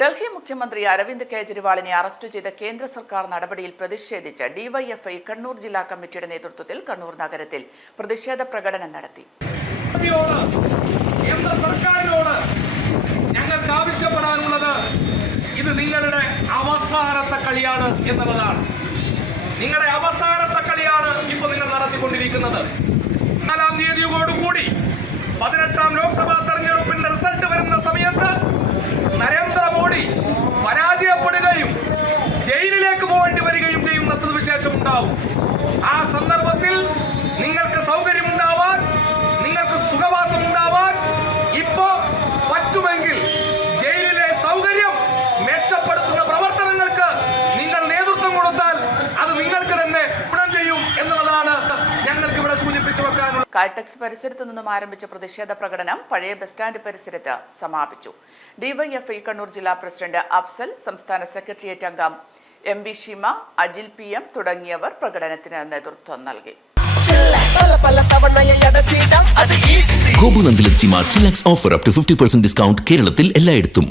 ഡൽഹി മുഖ്യമന്ത്രി അരവിന്ദ് കെജ്രിവാളിനെ അറസ്റ്റ് ചെയ്ത കേന്ദ്ര സർക്കാർ നടപടിയിൽ പ്രതിഷേധിച്ച് ഡിവൈഎഫ്ഐ കണ്ണൂർ ജില്ലാ കമ്മിറ്റിയുടെ നേതൃത്വത്തിൽ കണ്ണൂർ നഗരത്തിൽ പ്രതിഷേധ പ്രകടനം നടത്തി. സർക്കാരിനോട് ഞങ്ങൾക്ക് ആവശ്യപ്പെടാനുള്ളത് ഇത് നിങ്ങളുടെ അവസാനത്തെ കളിയാണ് എന്നുള്ളതാണ്. നിങ്ങളുടെ അവസാനത്തെ കളിയാണ് ഇപ്പോൾ നിങ്ങൾ നടത്തിക്കൊണ്ടിരിക്കുന്നത്. നാലാം തീയതിയോടുകൂടി ഉണ്ടാവും. ആ സന്ദർഭത്തിൽ നിങ്ങൾക്ക് സൗകര്യമുണ്ടാവാൻ നിങ്ങൾക്ക് സുഖവാസം ഉണ്ടാവാൻ ഇപ്പോ പറ്റുമെങ്കിൽ ജയിലിലെ സൗകര്യം മെച്ചപ്പെടുത്തുന്ന പ്രവർത്തനങ്ങൾക്ക് നിങ്ങൾ നേതൃത്വം കൊടുത്താൽ അത് നിങ്ങൾക്ക് തന്നെ ഗുണം ചെയ്യും എന്നുള്ളതാണ് ഞങ്ങൾക്ക് ഇവിടെ സൂചിപ്പിച്ചു വെക്കാനുള്ളത് കാൽടെക്സ് പരിസരത്തു നിന്നും ആരംഭിച്ച പ്രതിഷേധ പ്രകടനം പഴയ ബസ് സ്റ്റാൻഡ് പരിസരത്ത് സമാപിച്ചു. ഡിവൈഎഫ്ഐ കണ്ണൂർ ജില്ലാ പ്രസിഡന്റ് അഫ്സൽ സംസ്ഥാന സെക്രട്ടേറിയറ്റ് അംഗം M B Shima Ajil P M തുടങ്ങിയവർ പ്രകടനത്തിന് നേതൃത്വം നൽകി. Gokulam offer up to fifty percent discount കേരളത്തിൽ എല്ലായിടത്തും.